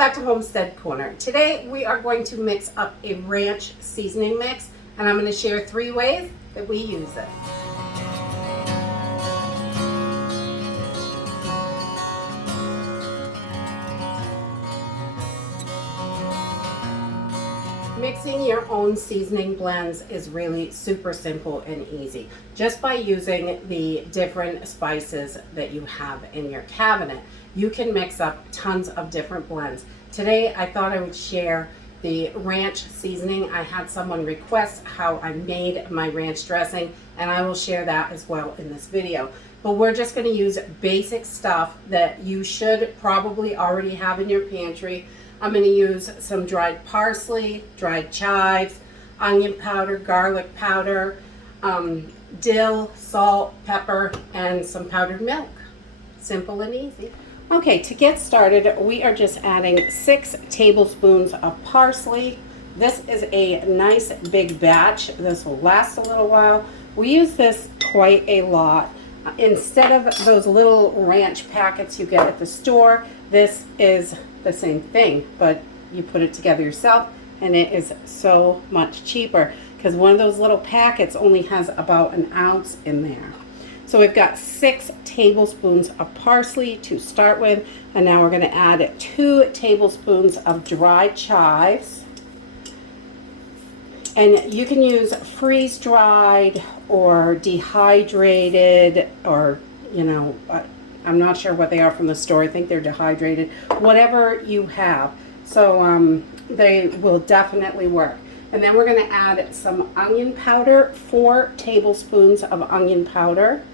back to Homestead Corner. Today we are going to mix up a ranch seasoning mix, and I'm going to share 3 ways that we use it. Mixing your own seasoning blends is really super simple and easy. Just by using the different spices that you have in your cabinet, you can mix up tons of different blends. Today I thought I would share the ranch seasoning. I had someone request how I made my ranch dressing, and I will share that as well in this video. But we're just going to use basic stuff that you should probably already have in your pantry. I'm going to use some dried parsley, dried chives, onion powder, garlic powder, dill, salt, pepper, and some powdered milk. Simple and easy. Okay, to get started, we are just adding 6 tablespoons of parsley. This is a nice big batch. This will last a little while. We use this quite a lot. Instead of those little ranch packets you get at the store, this is the same thing, but you put it together yourself, and it is so much cheaper because one of those little packets only has about an ounce in there. So we've got 6 tablespoons of parsley to start with, and now we're going to add 2 tablespoons of dried chives. And you can use freeze-dried or dehydrated, or, you know, I'm not sure what they are from the store. I think they're dehydrated. Whatever you have. So they will definitely work. And then we're going to add some onion powder, 4 tablespoons of onion powder.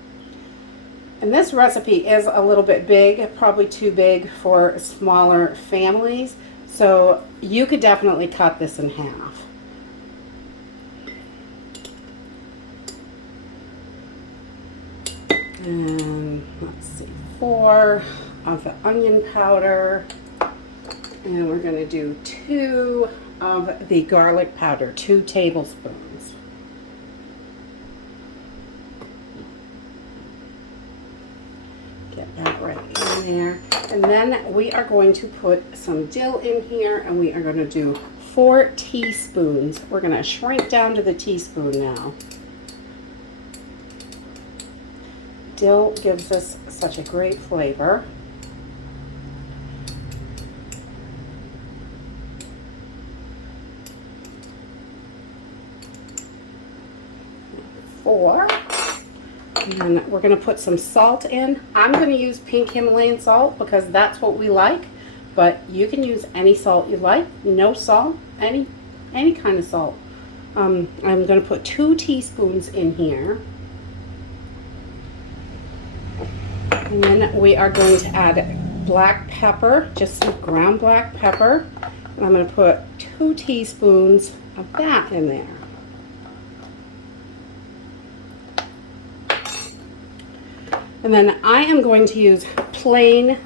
And this recipe is a little bit big, probably too big for smaller families. So you could definitely cut this in half. And let's see, 4 of the onion powder, and we're going to do 2 of the garlic powder, 2 tablespoons. Get that right in there. And then we are going to put some dill in here, and we are going to do 4 teaspoons. We're going to shrink down to the teaspoon now. Dill gives us such a great flavor. Four. And we're going to put some salt in. I'm going to use pink Himalayan salt because that's what we like, but you can use any salt you like. No salt, any kind of salt. I'm going to put 2 teaspoons in here. And then we are going to add black pepper, just some ground black pepper. And I'm going to put 2 teaspoons of that in there. And then I am going to use plain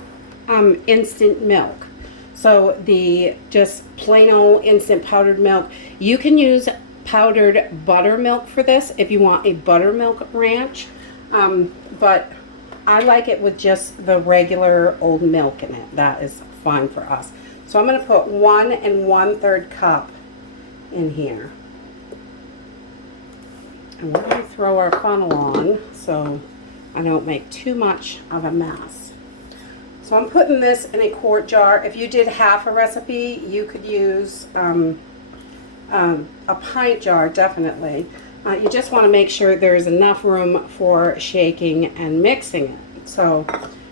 instant milk. So the just plain old instant powdered milk. You can use powdered buttermilk for this if you want a buttermilk ranch. But I like it with just the regular old milk in it. That is fine for us. So I'm going to put 1 1/3 cup in here. And we're going to throw our funnel on so I don't make too much of a mess. So I'm putting this in a quart jar. If you did half a recipe, you could use a pint jar, definitely. You just want to make sure there's enough room for shaking and mixing it. So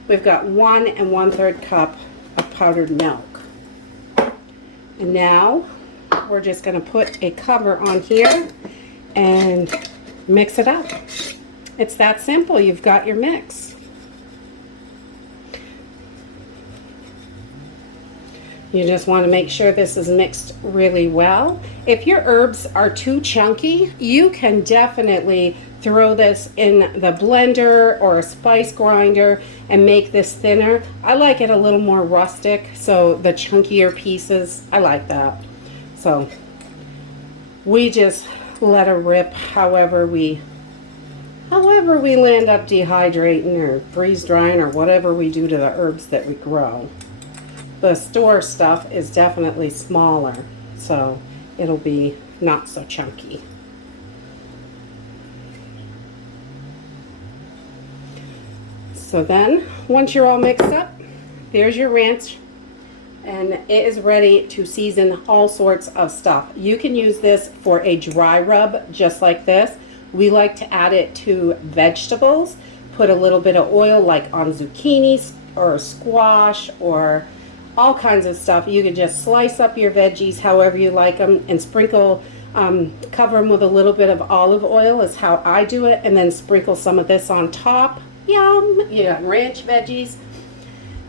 we've got 1 1/3 cup of powdered milk. And now we're just going to put a cover on here and mix it up. It's that simple. You've got your mix. You just want to make sure this is mixed really well. If your herbs are too chunky, you can definitely throw this in the blender or a spice grinder and make this thinner. I like it a little more rustic, so the chunkier pieces, I like that. So we just let her rip however we land up dehydrating or freeze drying or whatever we do to the herbs that we grow. The store stuff is definitely smaller, so it'll be not so chunky. So then, once you're all mixed up, there's your ranch, and it is ready to season all sorts of stuff. You can use this for a dry rub, just like this. We like to add it to vegetables, put a little bit of oil like on zucchinis or squash or all kinds of stuff. You can just slice up your veggies however you like them and sprinkle, cover them with a little bit of olive oil is how I do it, and then sprinkle some of this on top. Yum! You got ranch veggies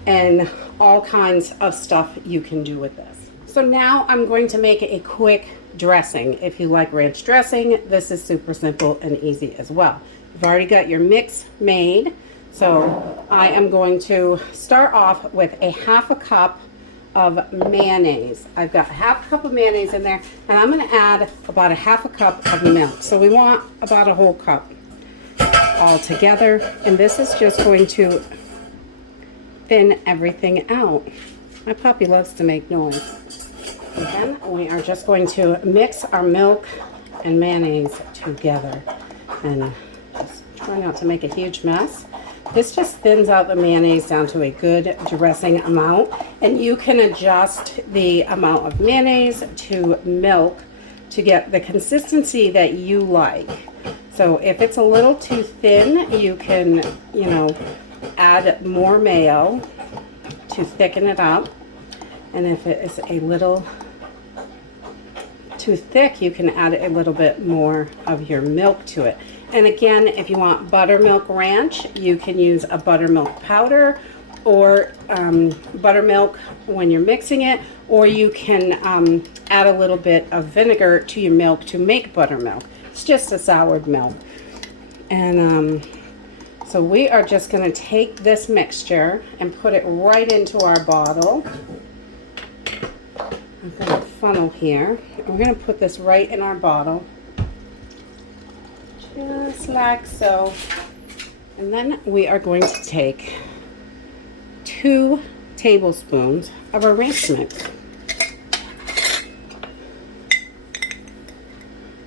and all kinds of stuff you can do with this. So now I'm going to make a quick dressing. If you like ranch dressing, this is super simple and easy as well. You've already got your mix made. So I am going to start off with a half a cup of mayonnaise. I've got half a cup of mayonnaise in there, and I'm going to add about a half a cup of milk. So we want about a whole cup all together, and this is just going to thin everything out. My puppy loves to make noise. And then we are just going to mix our milk and mayonnaise together, and just try not to make a huge mess. This just thins out the mayonnaise down to a good dressing amount, and you can adjust the amount of mayonnaise to milk to get the consistency that you like. So if it's a little too thin, you can, add more mayo to thicken it up. And if it is a little too thick, you can add a little bit more of your milk to it. And again, if you want buttermilk ranch, you can use a buttermilk powder or buttermilk when you're mixing it, or you can add a little bit of vinegar to your milk to make buttermilk. It's just a soured milk. And so we are just going to take this mixture and put it right into our bottle. I've got a funnel here. We're going to put this right in our bottle. Just like so. And then we are going to take 2 tablespoons of our ranch mix.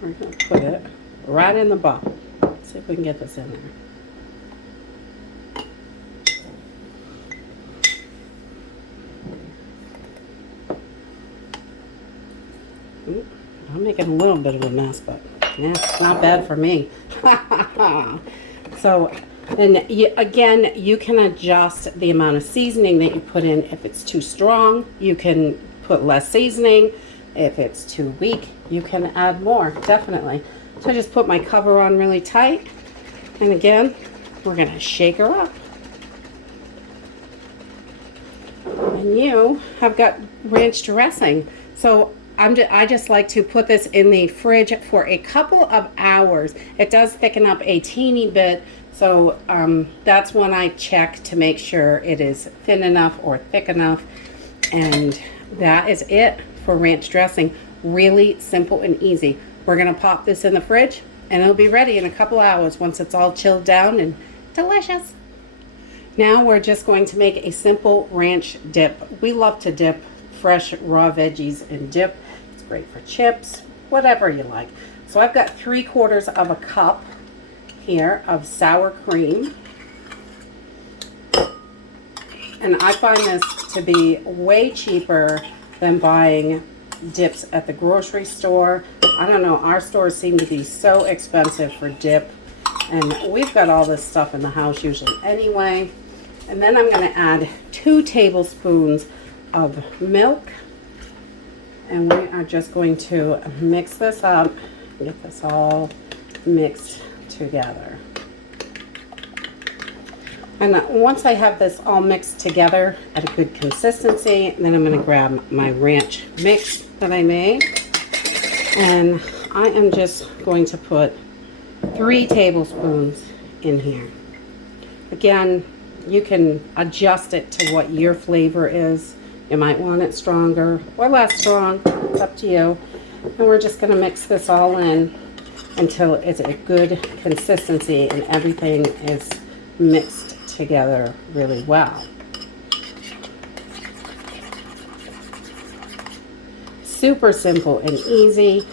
We're going to put it right in the bottle. See if we can get this in there. I'm making a little bit of a mess, but yeah, not bad for me. So then again, you can adjust the amount of seasoning that you put in. If it's too strong, you can put less seasoning. If it's too weak, you can add more, definitely. So I just put my cover on really tight. And again, we're gonna shake her up. And you have got ranch dressing. So I just like to put this in the fridge for a couple of hours. It does thicken up a teeny bit, so that's when I check to make sure it is thin enough or thick enough. And that is it for ranch dressing. Really simple and easy. We're gonna pop this in the fridge and it'll be ready in a couple hours once it's all chilled down and delicious. Now we're just going to make a simple ranch dip. We love to dip fresh raw veggies in dip. It's great for chips, whatever you like. So I've got 3/4 of a cup here of sour cream. And I find this to be way cheaper than buying dips at the grocery store. I don't know, our stores seem to be so expensive for dip. And we've got all this stuff in the house usually anyway. And then I'm going to add 2 tablespoons of milk, and we are just going to mix this up, get this all mixed together. And once I have this all mixed together at a good consistency, then I'm going to grab my ranch mix that I made, and I am just going to put 3 tablespoons in here. Again, you can adjust it to what your flavor is. You might want it stronger or less strong. It's up to you. And we're just going to mix this all in until it's a good consistency and everything is mixed together really well. super simple and easy.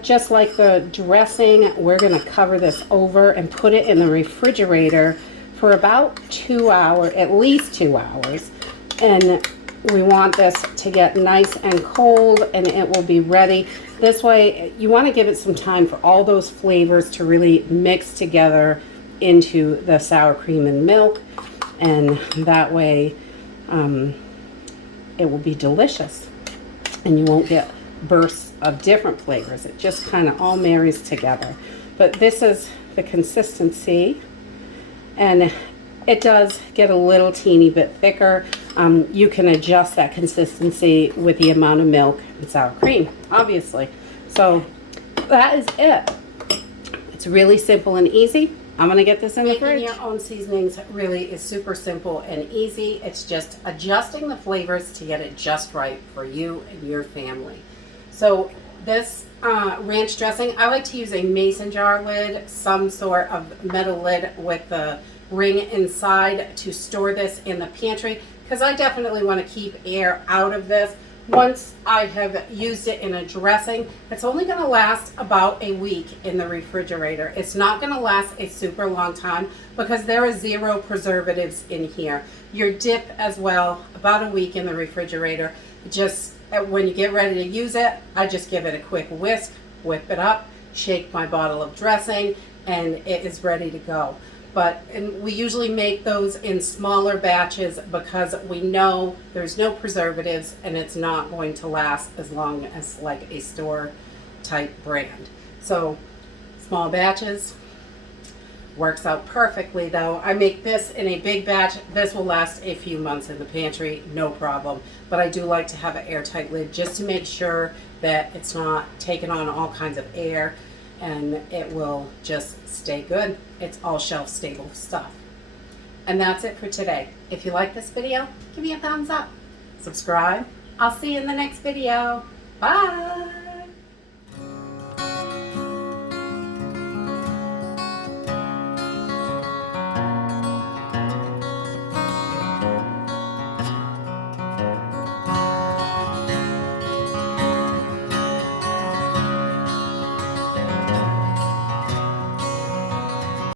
Just like the dressing, we're going to cover this over and put it in the refrigerator for about 2 hours, at least 2 hours. And we want this to get nice and cold, and it will be ready. This way, you want to give it some time for all those flavors to really mix together into the sour cream and milk, and that way it will be delicious, and you won't get bursts of different flavors. It just kind of all marries together. But this is the consistency, and it does get a little teeny bit thicker. You can adjust that consistency with the amount of milk and sour cream, obviously. So that is it. It's really simple and easy. I'm going to get this in the fridge. Making your own seasonings really is super simple and easy. It's just adjusting the flavors to get it just right for you and your family. So this ranch dressing, I like to use a mason jar lid, some sort of metal lid with the ring inside to store this in the pantry, because I definitely want to keep air out of this. Once I have used it in a dressing, it's only going to last about a week in the refrigerator. It's not going to last a super long time because there are 0 preservatives in here. Your dip as well, about a week in the refrigerator. Just when you get ready to use it, I just give it a quick whisk, whip it up, shake my bottle of dressing, and it is ready to go. And we usually make those in smaller batches because we know there's no preservatives and it's not going to last as long as like a store type brand. So small batches works out perfectly though. I make this in a big batch. This will last a few months in the pantry, no problem. But I do like to have an airtight lid just to make sure that it's not taking on all kinds of air, and it will just stay good. It's all shelf stable stuff. And that's it for today. If you like this video, give me a thumbs up. Subscribe. I'll see you in the next video. Bye.